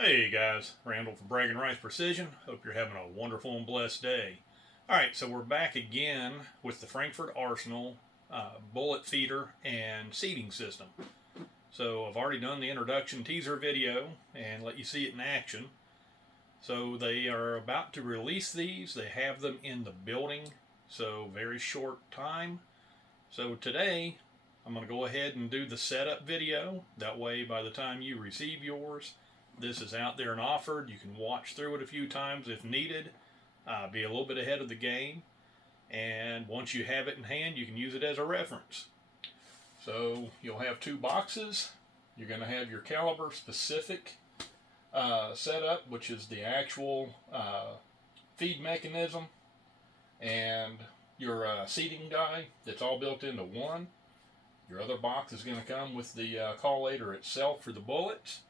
Hey guys, Randall from Bragging Rights Precision. Hope you're having a wonderful and blessed day. Alright, so we're back again with the Frankford Arsenal bullet feeder and seating system. So I've already done the introduction teaser video and let you see it in action. So they are about to release these. They have them in the building, so very short time. So today I'm going to go ahead and do the setup video. That way by the time you receive yours, this is out there and offered. You can watch through it a few times if needed. Be a little bit ahead of the game. And once you have it in hand, you can use it as a reference. So you'll have two boxes. You're going to have your caliber specific setup, which is the actual feed mechanism, and your seating guide that's all built into one. Your other box is going to come with the Collator itself for the bullets.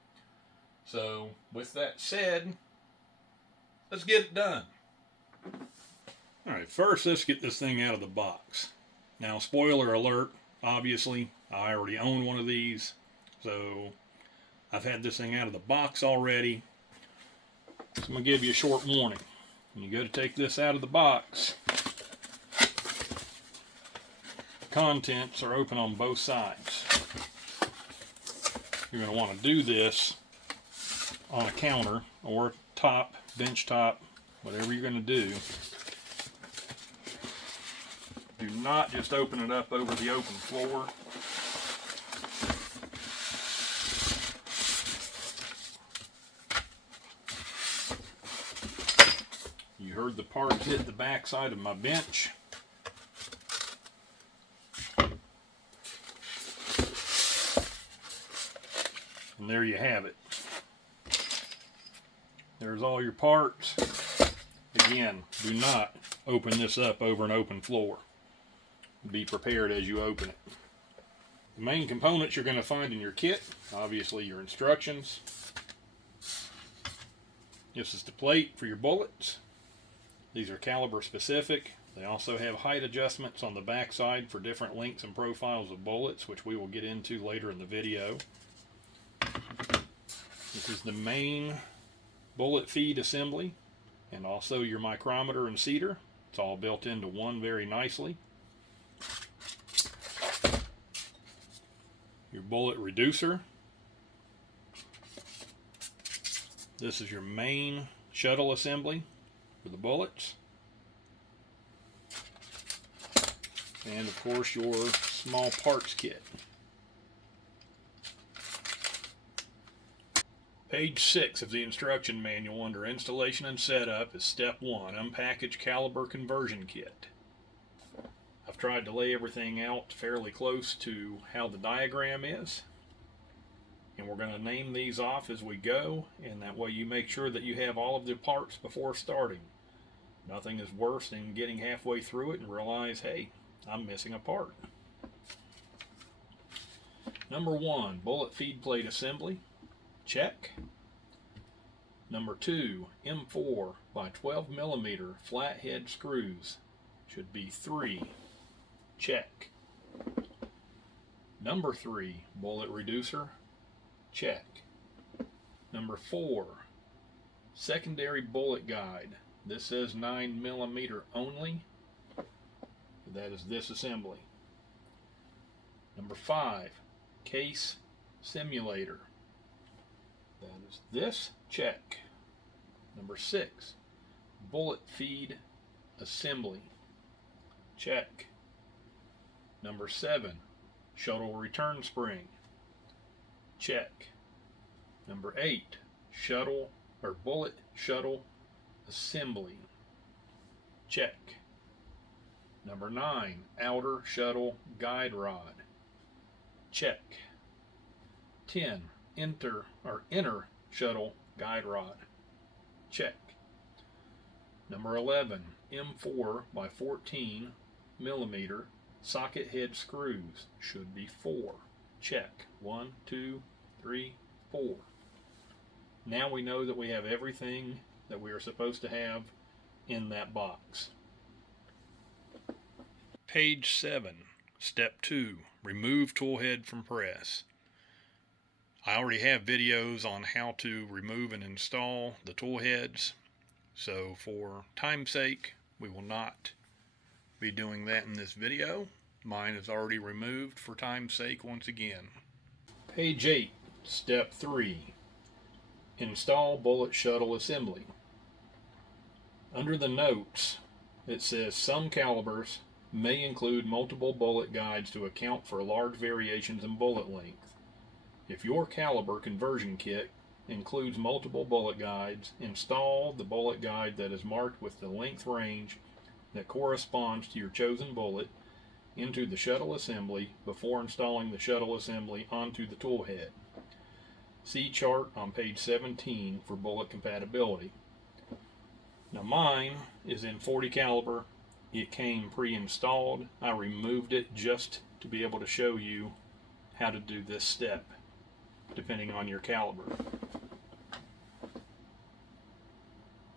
So, with that said, let's get it done. Alright, first let's get this thing out of the box. Now, spoiler alert, obviously, I already own one of these, so I've had this thing out of the box already. So I'm going to give you a short warning. When you go to take this out of the box, the contents are open on both sides. You're going to want to do this on a counter or top, bench top, whatever you're going to do. Do not just open it up over the open floor. You heard the parts hit the back side of my bench. And there you have it. There's all your parts. Again, do not open this up over an open floor. Be prepared as you open it. The main components you're going to find in your kit, obviously your instructions. This is the plate for your bullets. These are caliber specific. They also have height adjustments on the back side for different lengths and profiles of bullets, which we will get into later in the video. This is the main bullet feed assembly, and also your micrometer and seater. It's all built into one very nicely. Your bullet reducer. This is your main shuttle assembly for the bullets. And of course your small parts kit. Page 6 of the instruction manual under installation and setup is step 1, unpackage caliber conversion kit. I've tried to lay everything out fairly close to how the diagram is. And we're going to name these off as we go, and that way you make sure that you have all of the parts before starting. Nothing is worse than getting halfway through it and realize, hey, I'm missing a part. Number 1, bullet feed plate assembly. Check. Number 2, M4 by 12 millimeter flathead screws. Should be 3. Check. Number 3, bullet reducer. Check. Number 4, secondary bullet guide. This says 9 millimeter only. That is this assembly. Number 5, case simulator. That is this. Check. Number 6, bullet feed assembly. Check. Number 7, shuttle return spring. Check. Number 8, shuttle or bullet shuttle assembly. Check. Number 9, outer shuttle guide rod. Check. 10, inner shuttle guide rod. Check. Number 11, M4 by 14 millimeter socket head screws. Should be 4. Check. 1, 2, 3, 4. Now we know that we have everything that we are supposed to have in that box. Page 7, step 2, remove tool head from press. I already have videos on how to remove and install the tool heads, so for time's sake, we will not be doing that in this video. Mine is already removed for time's sake once again. Page 8, Step 3. Install bullet shuttle assembly. Under the notes, it says some calibers may include multiple bullet guides to account for large variations in bullet length. If your caliber conversion kit includes multiple bullet guides, install the bullet guide that is marked with the length range that corresponds to your chosen bullet into the shuttle assembly before installing the shuttle assembly onto the tool head. See chart on page 17 for bullet compatibility. Now mine is in 40 caliber. It came pre-installed. I removed it just to be able to show you how to do this step depending on your caliber.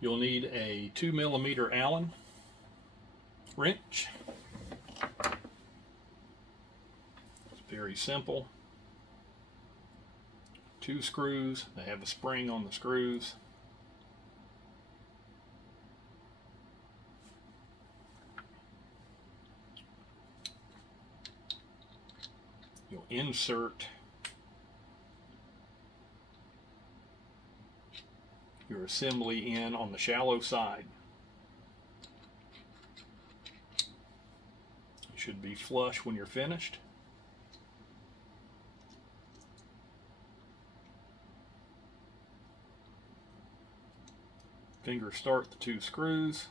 You'll need a 2mm Allen wrench. It's very simple. 2 screws. They have a spring on the screws. You'll insert your assembly in on the shallow side. It should be flush when you're finished. Finger start the 2 screws.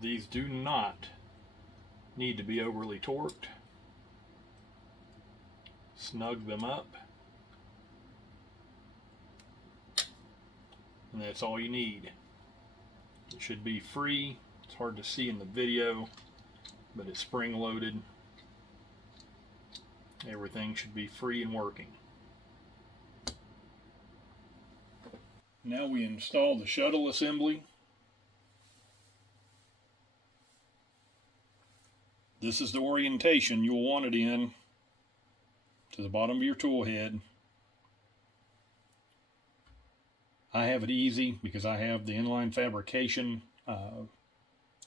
These do not need to be overly torqued. Snug them up. And that's all you need. It should be free. It's hard to see in the video, but it's spring loaded. Everything should be free and working. Now we install the shuttle assembly. This is the orientation you'll want it in, to the bottom of your tool head. I have it easy because I have the inline fabrication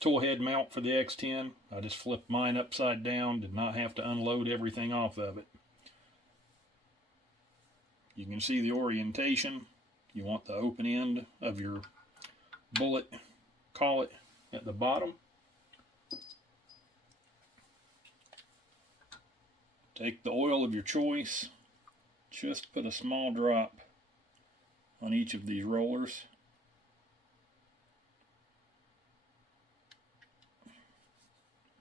tool head mount for the X-10. I just flipped mine upside down, did not have to unload everything off of it. You can see the orientation. You want the open end of your bullet collet at the bottom. Take the oil of your choice, just put a small drop on each of these rollers.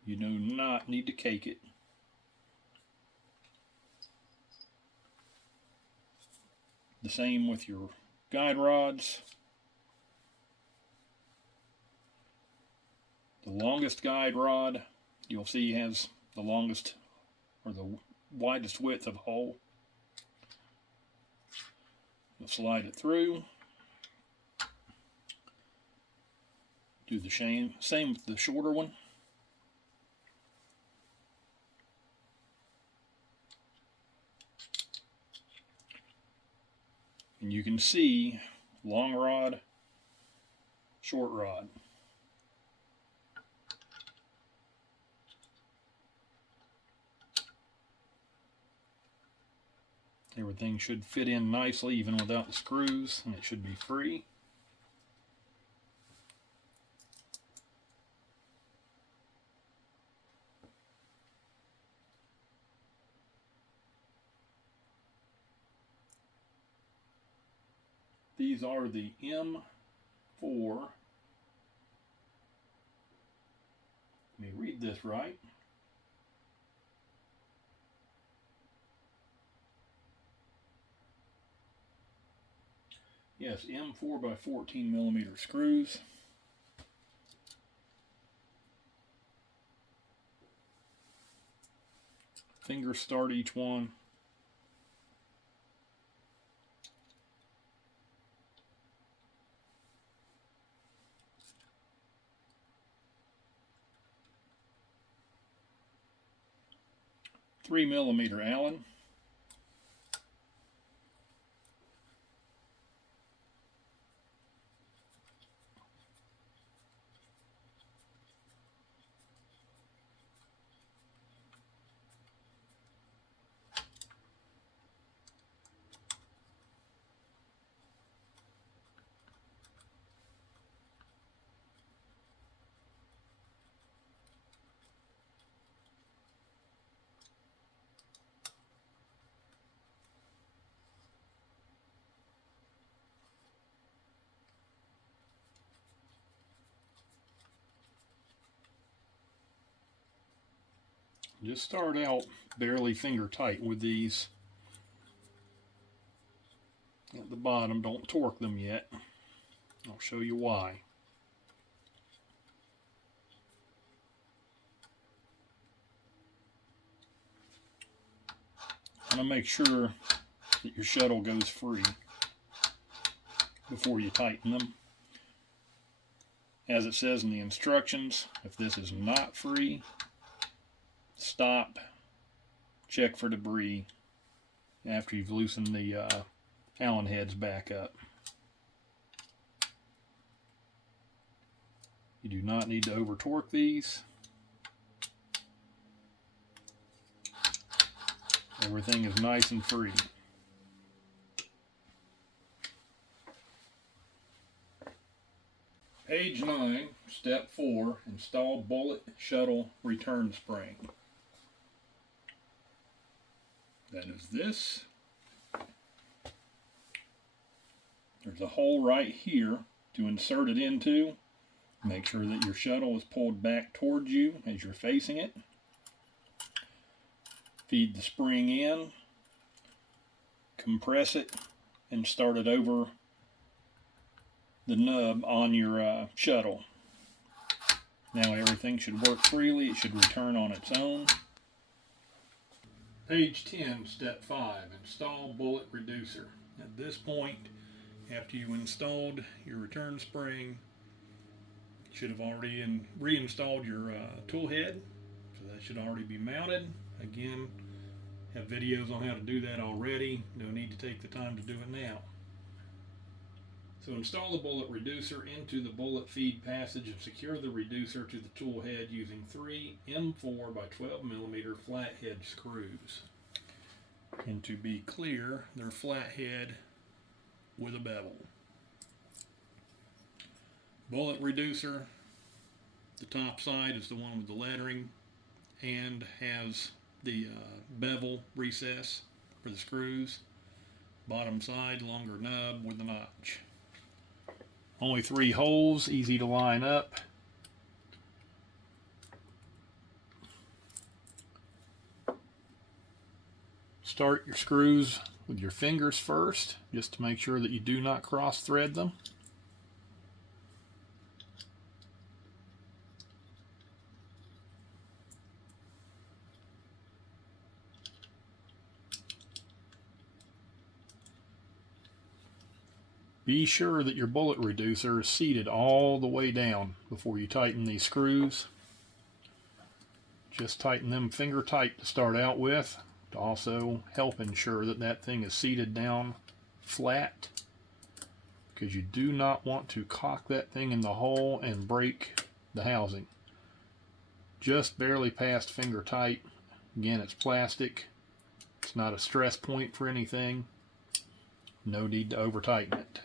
You do not need to cake it. The same with your guide rods. The longest guide rod, you'll see, has the longest or the widest width of hole. You'll slide it through. Do the same with the shorter one. And you can see long rod, short rod. Everything should fit in nicely even without the screws, and it should be free. These are the M4. Let me read this right. Yes, M4 by 14 millimeter screws. Finger start each one. 3mm Allen. Just start out barely finger tight with these at the bottom. Don't torque them yet. I'll show you why. I'm going to make sure that your shuttle goes free before you tighten them. As it says in the instructions, if this is not free, stop, check for debris after you've loosened the Allen heads back up. You do not need to over torque these. Everything is nice and free. Page 9, Step 4, install bullet shuttle return spring. That is this. There's a hole right here to insert it into. Make sure that your shuttle is pulled back towards you as you're facing it. Feed the spring in, compress it, and start it over the nub on your shuttle. Now everything should work freely. It should return on its own. Page 10, Step 5, install bullet reducer. At this point, after you installed your return spring, you should have already reinstalled your tool head, so that should already be mounted. Again, have videos on how to do that already. No need to take the time to do it now. So install the bullet reducer into the bullet feed passage and secure the reducer to the tool head using 3 M4 by 12mm flathead screws. And to be clear, they're flathead with a bevel. Bullet reducer, the top side is the one with the lettering and has the bevel recess for the screws. Bottom side, longer nub with a notch. Only 3 holes, easy to line up. Start your screws with your fingers first, just to make sure that you do not cross thread them. Be sure that your bullet reducer is seated all the way down before you tighten these screws. Just tighten them finger tight to start out with, to also help ensure that that thing is seated down flat, because you do not want to cock that thing in the hole and break the housing. Just barely past finger tight. Again, it's plastic. It's not a stress point for anything. No need to over tighten it.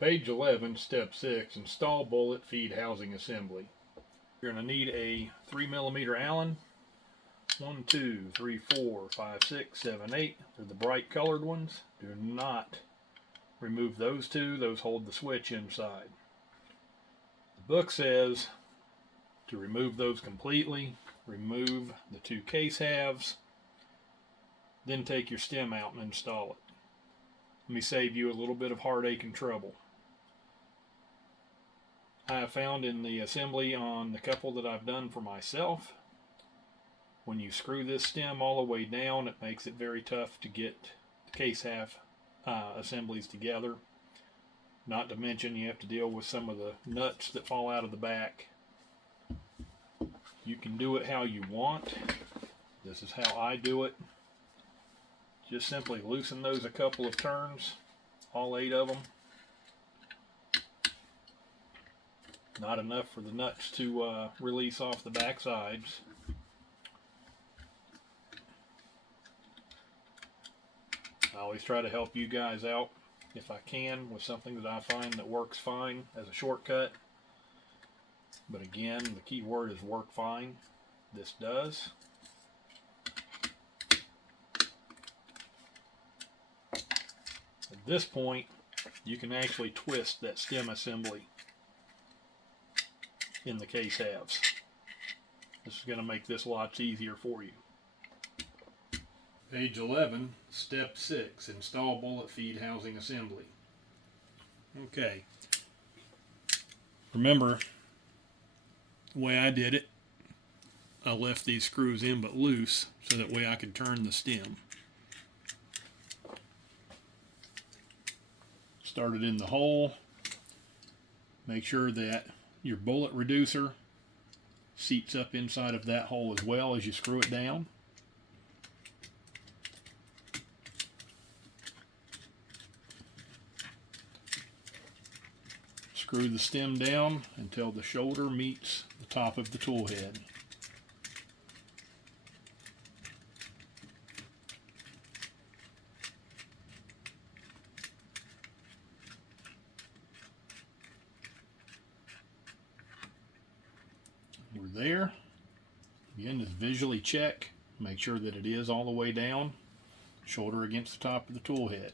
Page 11, Step 6, install bullet feed housing assembly. You're going to need a 3mm Allen. 1, 2, 3, 4, 5, 6, 7, 8. They're the bright colored ones. Do not remove those two. Those hold the switch inside. The book says to remove those completely. Remove the 2 case halves. Then take your stem out and install it. Let me save you a little bit of heartache and trouble. I have found in the assembly on the couple that I've done for myself, when you screw this stem all the way down, it makes it very tough to get the case half assemblies together. Not to mention you have to deal with some of the nuts that fall out of the back. You can do it how you want. This is how I do it. Just simply loosen those a couple of turns, all 8 of them. Not enough for the nuts to release off the back sides. I always try to help you guys out if I can with something that I find that works fine as a shortcut. But again, the key word is work fine. This does. At this point, you can actually twist that stem assembly in the case halves. This is going to make this lots easier for you. Page 11, step 6, install bullet feed housing assembly. Okay. Remember, the way I did it, I left these screws in but loose so that way I could turn the stem. Start it in the hole. Make sure that your bullet reducer seats up inside of that hole as well as you screw it down. Screw the stem down until the shoulder meets the top of the tool head. We're there. Again, just visually check. Make sure that it is all the way down. Shoulder against the top of the tool head.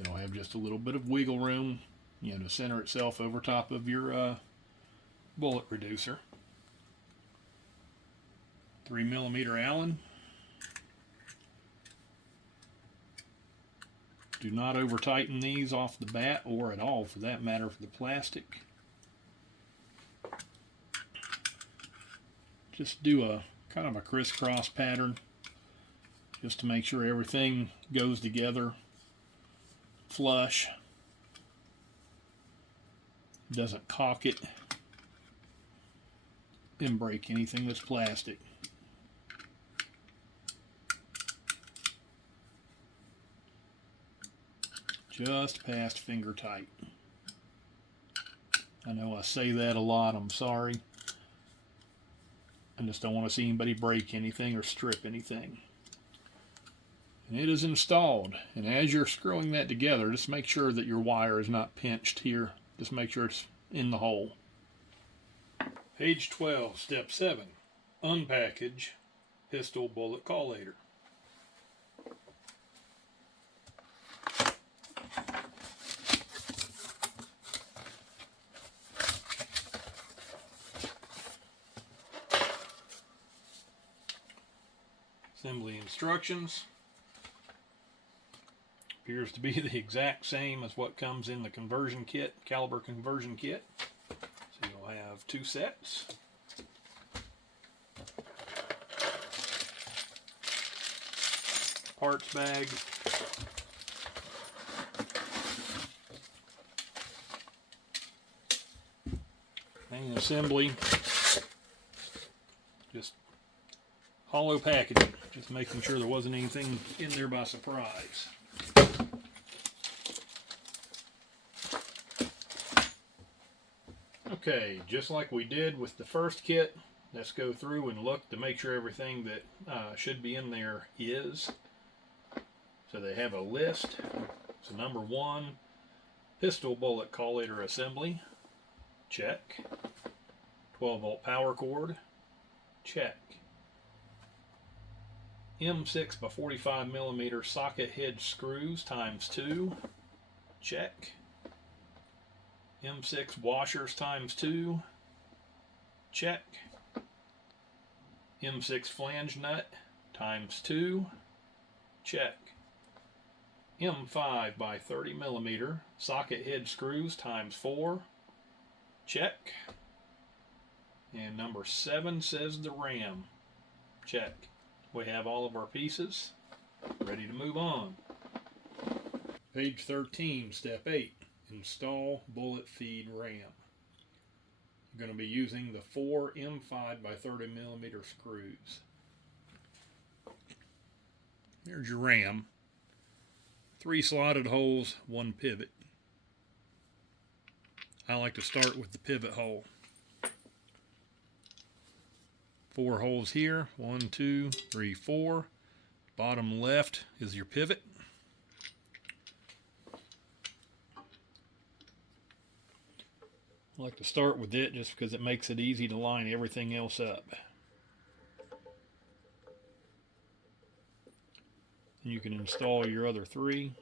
It'll have just a little bit of wiggle room, to center itself over top of your bullet reducer. 3mm Allen. Do not over tighten these off the bat, or at all for that matter for the plastic. Just do a kind of a crisscross pattern just to make sure everything goes together flush. Doesn't caulk it and break anything that's plastic. Just past finger tight. I know I say that a lot, I'm sorry. I just don't want to see anybody break anything or strip anything. And it is installed, and as you're screwing that together, just make sure that your wire is not pinched here. Just make sure it's in the hole. Page 12, step 7, unpackage pistol bullet collator. Assembly instructions. Appears to be the exact same as what comes in the conversion kit, caliber conversion kit. So you'll have 2 sets. Parts bag. Main assembly. Just hollow packaging. Just making sure there wasn't anything in there by surprise. Okay, just like we did with the first kit, let's go through and look to make sure everything that should be in there is. So they have a list. So number 1, pistol bullet collator assembly. Check. 12-volt power cord. Check. M6 by 45mm socket head screws ×2. Check. M6 washers ×2. Check. M6 flange nut ×2. Check. M5 by 30mm socket head screws ×4. Check. And number 7 says the ram. Check. We have all of our pieces. Ready to move on. Page 13, step 8. Install bullet feed ram. I'm going to be using the 4 M5 by 30 millimeter screws. There's your ram. 3 slotted holes, 1 pivot. I like to start with the pivot hole. 4 holes here, 1, 2, 3, 4. Bottom left is your pivot. I like to start with it just because it makes it easy to line everything else up. And you can install your other 3.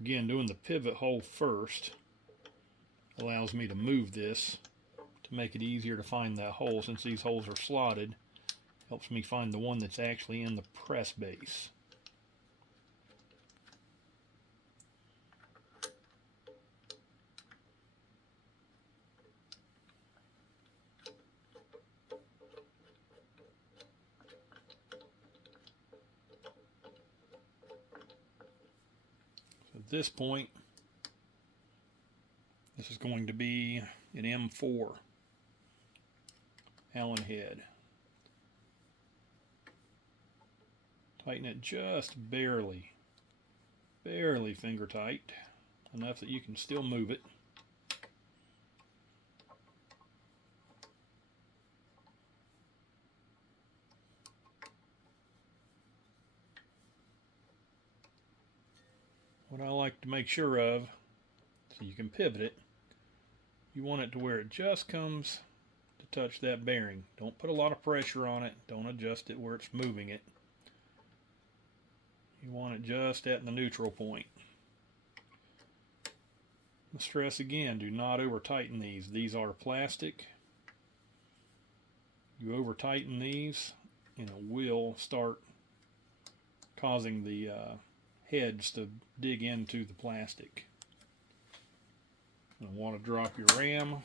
Again, doing the pivot hole first allows me to move this to make it easier to find that hole. Since these holes are slotted, helps me find the one that's actually in the press base. At this point, this is going to be an M4 Allen head. Tighten it just barely finger tight, enough that you can still move it. What I like to make sure of, so you can pivot it, you want it to where it just comes to touch that bearing. Don't put a lot of pressure on it. Don't adjust it where it's moving it. You want it just at the neutral point. I'll stress again, do not over tighten these. These are plastic. You over tighten these and it will start causing the heads to dig into the plastic. I want to drop your ram.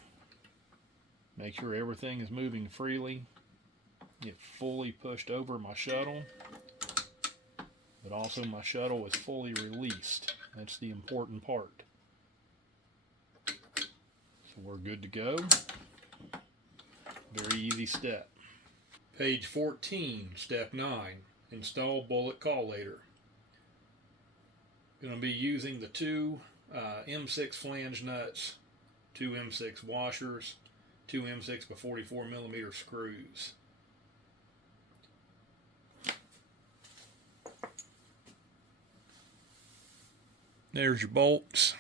Make sure everything is moving freely. Get fully pushed over my shuttle, but also my shuttle is fully released. That's the important part. So we're good to go. Very easy step. Page 14, step 9, install bullet collator. Going to be using the 2 M6 flange nuts, 2 M6 washers, 2 M6 by 44 millimeter screws. There's your bolts.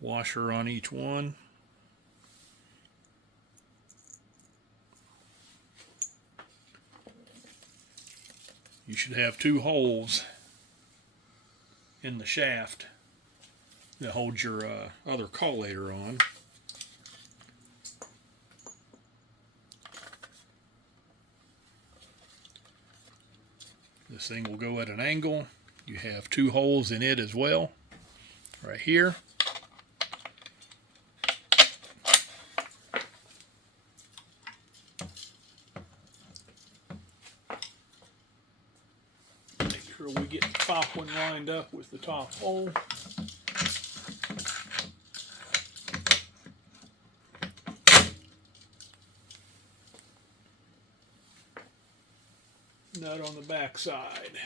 Washer on each one. You should have 2 holes in the shaft that holds your other collator on. This thing will go at an angle. You have 2 holes in it as well, right here. Make sure we get the top one lined up with the top hole. Nut on the back side.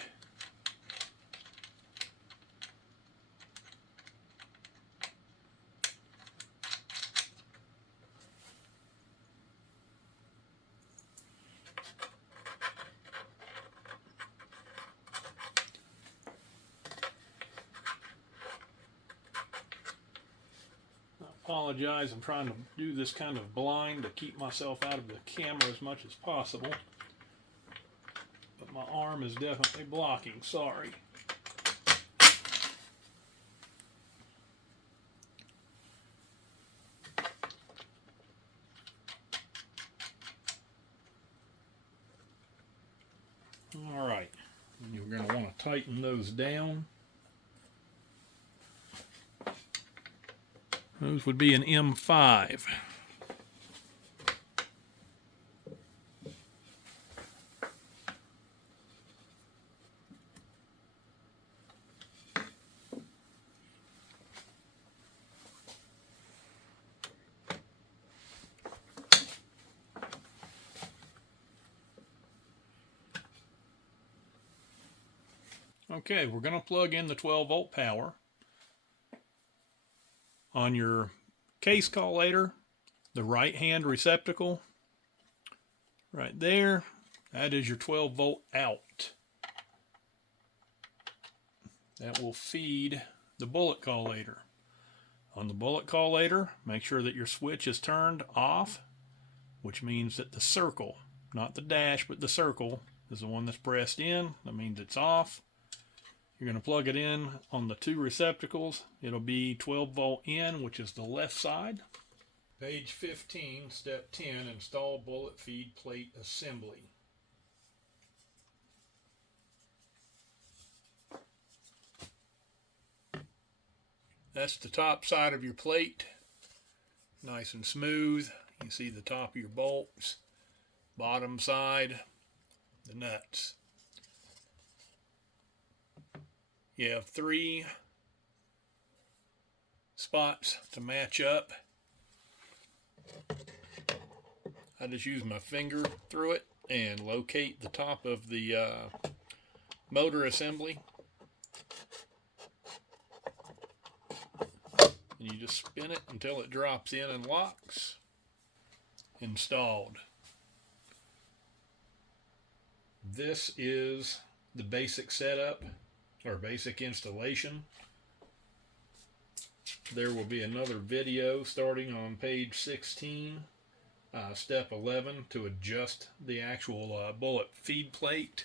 I apologize, I'm trying to do this kind of blind to keep myself out of the camera as much as possible. But my arm is definitely blocking, sorry. Alright, you're going to want to tighten those down. Those would be an M5. Okay, we're going to plug in the 12-volt power on your case collator, the right-hand receptacle. Right there, that is your 12-volt out. That will feed the bullet collator. On the bullet collator, make sure that your switch is turned off, which means that the circle, not the dash, but the circle, is the one that's pressed in. That means it's off. You're going to plug it in on the two receptacles. It'll be 12-volt in, which is the left side. Page 15, step 10, install bullet feed plate assembly. That's the top side of your plate, nice and smooth. You see the top of your bolts, bottom side, the nuts. You have 3 spots to match up. I just use my finger through it and locate the top of the motor assembly. And you just spin it until it drops in and locks. Installed. This is the basic setup or basic installation. There will be another video starting on page 16, step 11, to adjust the actual bullet feed plate.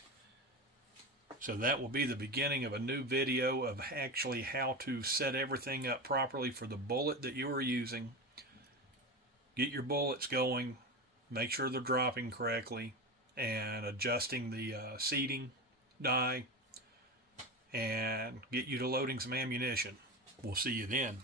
So that will be the beginning of a new video of actually how to set everything up properly for the bullet that you are using. Get your bullets going, make sure they're dropping correctly, and adjusting the seating die, and get you to loading some ammunition. We'll see you then.